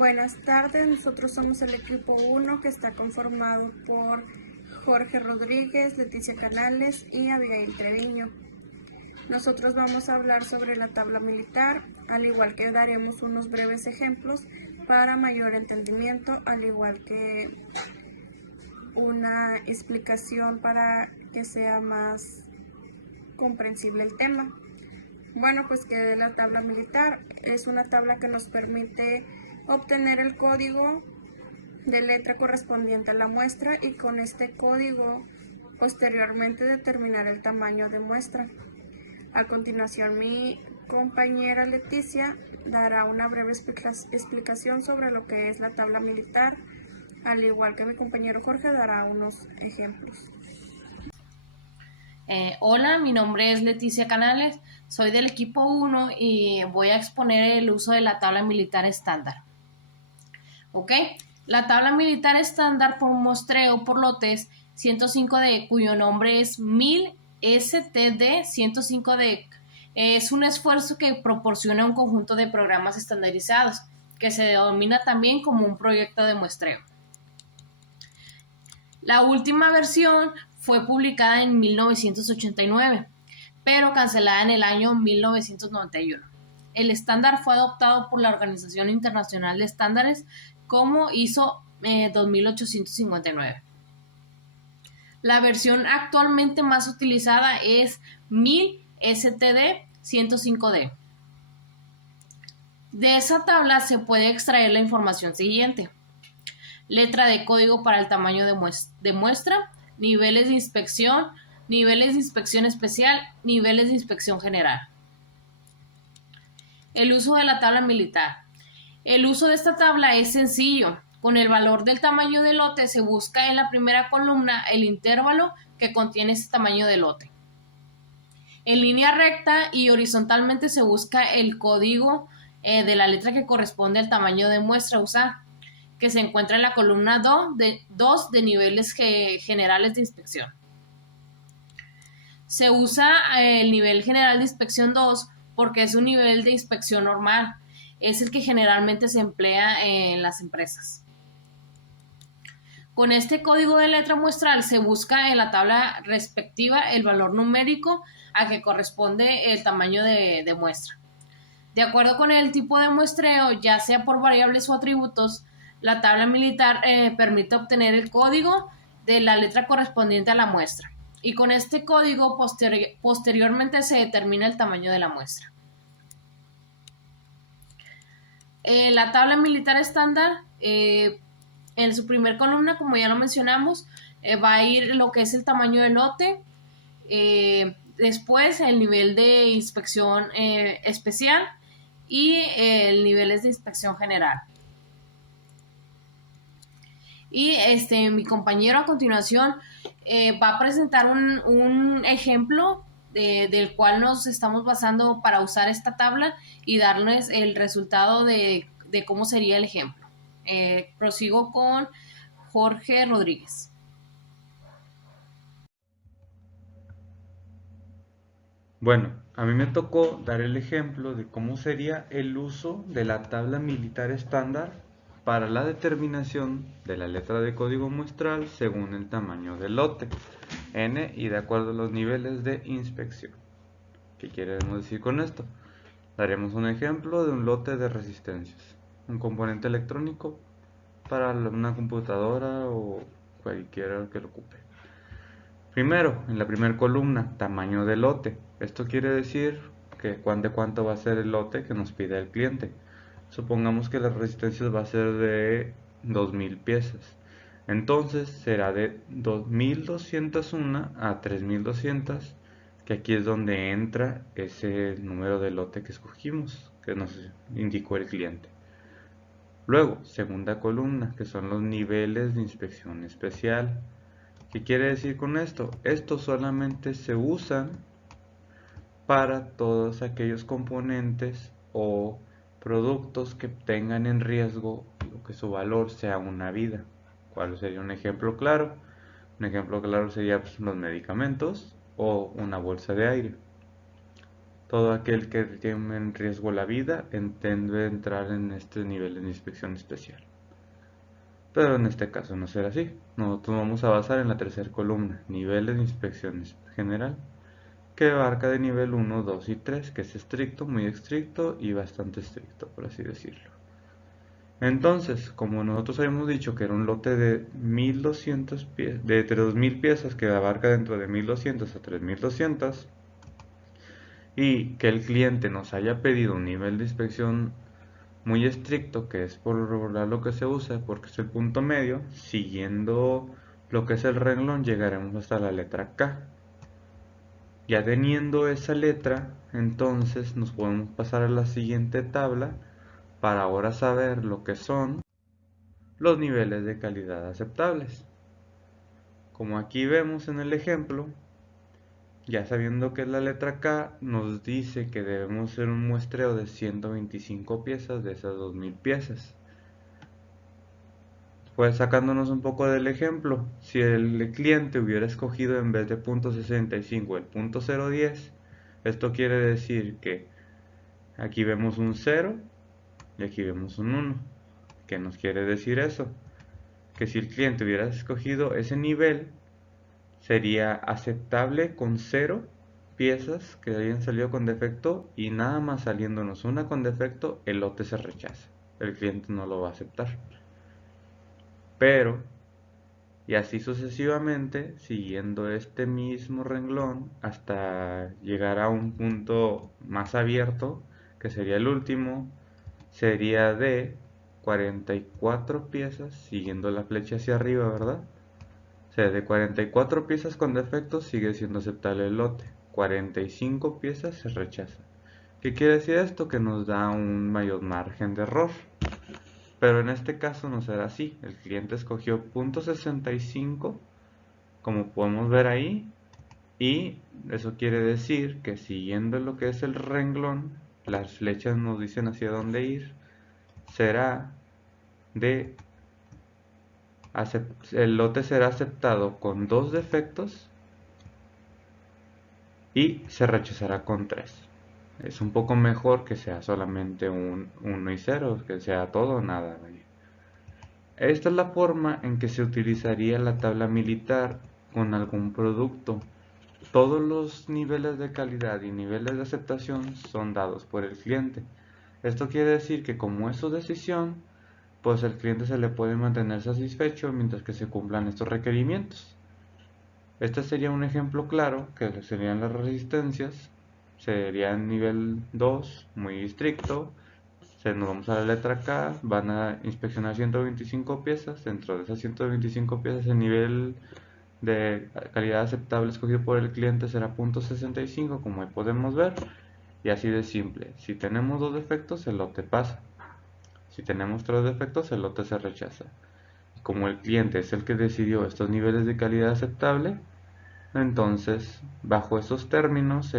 Buenas tardes, nosotros somos el equipo 1 que está conformado por Jorge Rodríguez, Leticia Canales y Abigail Treviño. Nosotros vamos a hablar sobre la tabla militar, al igual que daremos unos breves ejemplos para mayor entendimiento, al igual que una explicación para que sea más comprensible el tema. Bueno, pues que la tabla militar es una tabla que nos permite obtener el código de letra correspondiente a la muestra y con este código posteriormente determinar el tamaño de muestra. A continuación, mi compañera Leticia dará una breve explicación sobre lo que es la tabla militar, al igual que mi compañero Jorge dará unos ejemplos. Hola, mi nombre es Leticia Canales, soy del equipo 1 y voy a exponer el uso de la tabla militar estándar. ¿Ok? La tabla militar estándar por muestreo por lotes 105D, cuyo nombre es 1000 STD 105D, es un esfuerzo que proporciona un conjunto de programas estandarizados, que se denomina también como un proyecto de muestreo. La última versión fue publicada en 1989, pero cancelada en el año 1991. El estándar fue adoptado por la Organización Internacional de Estándares como ISO 2859. La versión actualmente más utilizada es 1000 STD 105D. De esa tabla se puede extraer la información siguiente: letra de código para el tamaño de muestra, niveles de inspección especial, niveles de inspección general. El uso de la tabla militar. El uso de esta tabla es sencillo. Con el valor del tamaño del lote se busca en la primera columna el intervalo que contiene ese tamaño de lote. En línea recta y horizontalmente se busca el código de la letra que corresponde al tamaño de muestra a usar, que se encuentra en la columna 2 de niveles generales de inspección. Se usa el nivel general de inspección 2 porque es un nivel de inspección normal. Es el que generalmente se emplea en las empresas. Con este código de letra muestral se busca en la tabla respectiva el valor numérico a que corresponde el tamaño de muestra. De acuerdo con el tipo de muestreo, ya sea por variables o atributos, la tabla militar permite obtener el código de la letra correspondiente a la muestra, y con este código posteriormente se determina el tamaño de la muestra. La tabla militar estándar, en su primer columna, como ya lo mencionamos, va a ir lo que es el tamaño del lote, después el nivel de inspección especial y el niveles de inspección general. Y mi compañero a continuación va a presentar un ejemplo del cual nos estamos basando para usar esta tabla y darles el resultado de cómo sería el ejemplo. Prosigo con Jorge Rodríguez. Bueno, a mí me tocó dar el ejemplo de cómo sería el uso de la tabla militar estándar para la determinación de la letra de código muestral según el tamaño del lote N y de acuerdo a los niveles de inspección. ¿Qué queremos decir con esto? Daremos un ejemplo de un lote de resistencias, un componente electrónico para una computadora o cualquiera que lo ocupe. Primero, en la primera columna, tamaño del lote. Esto quiere decir que de cuánto va a ser el lote que nos pide el cliente. Supongamos que las resistencias va a ser de 2000 piezas. Entonces será de 2201 a 3200, que aquí es donde entra ese número de lote que escogimos, que nos indicó el cliente. Luego, segunda columna, que son los niveles de inspección especial. ¿Qué quiere decir con esto? Estos solamente se usan para todos aquellos componentes o productos que tengan en riesgo o que su valor sea una vida. ¿Cuál sería un ejemplo claro? Un ejemplo claro sería los medicamentos o una bolsa de aire. todo aquel que tiene en riesgo la vida debe entrar en este nivel de inspección especial. Pero en este caso no será así. Nosotros vamos a basar en la tercera columna, niveles de inspección general, que abarca de nivel 1, 2 y 3, que es estricto, muy estricto y bastante estricto, por así decirlo. Entonces, como nosotros habíamos dicho que era un lote de 1200 piezas, de 3000 piezas, que abarca dentro de 1200 a 3200, y que el cliente nos haya pedido un nivel de inspección muy estricto, que es por regular lo que se usa, porque es el punto medio, siguiendo lo que es el renglón, llegaremos hasta la letra K. Ya teniendo esa letra, entonces nos podemos pasar a la siguiente tabla para ahora saber lo que son los niveles de calidad aceptables. Como aquí vemos en el ejemplo, ya sabiendo que es la letra K, nos dice que debemos hacer un muestreo de 125 piezas de esas 2000 piezas. Pues sacándonos un poco del ejemplo, si el cliente hubiera escogido en vez de .65 el .010, esto quiere decir que aquí vemos un 0 y aquí vemos un 1. ¿Qué nos quiere decir eso? Que si el cliente hubiera escogido ese nivel, sería aceptable con 0 piezas que hayan salido con defecto, y nada más saliéndonos una con defecto, el lote se rechaza. El cliente no lo va a aceptar. Pero, y así sucesivamente, siguiendo este mismo renglón hasta llegar a un punto más abierto, que sería el último, sería de 44 piezas, siguiendo la flecha hacia arriba, ¿verdad? O sea, de 44 piezas con defectos sigue siendo aceptable el lote. 45 piezas se rechaza. ¿Qué quiere decir esto? Que nos da un mayor margen de error. Pero en este caso no será así. El cliente escogió .65, como podemos ver ahí, y eso quiere decir que siguiendo lo que es el renglón, las flechas nos dicen hacia dónde ir, será de el lote será aceptado con 2 defectos y se rechazará con 3. Es un poco mejor que sea solamente un 1 y 0, que sea todo o nada. Esta es la forma en que se utilizaría la tabla militar con algún producto. Todos los niveles de calidad y niveles de aceptación son dados por el cliente. Esto quiere decir que como es su decisión, pues el cliente se le puede mantener satisfecho mientras que se cumplan estos requerimientos. Este sería un ejemplo claro, que serían las resistencias. Sería en nivel 2, muy estricto. Nos vamos a la letra K, van a inspeccionar 125 piezas. Dentro de esas 125 piezas, el nivel de calidad aceptable escogido por el cliente será .65, como ahí podemos ver. Y así de simple. Si tenemos 2 defectos, el lote pasa. Si tenemos 3 defectos, el lote se rechaza. Como el cliente es el que decidió estos niveles de calidad aceptable, entonces bajo esos términos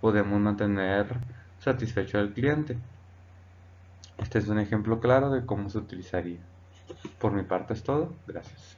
podemos mantener satisfecho al cliente. Este es un ejemplo claro de cómo se utilizaría. Por mi parte es todo. Gracias.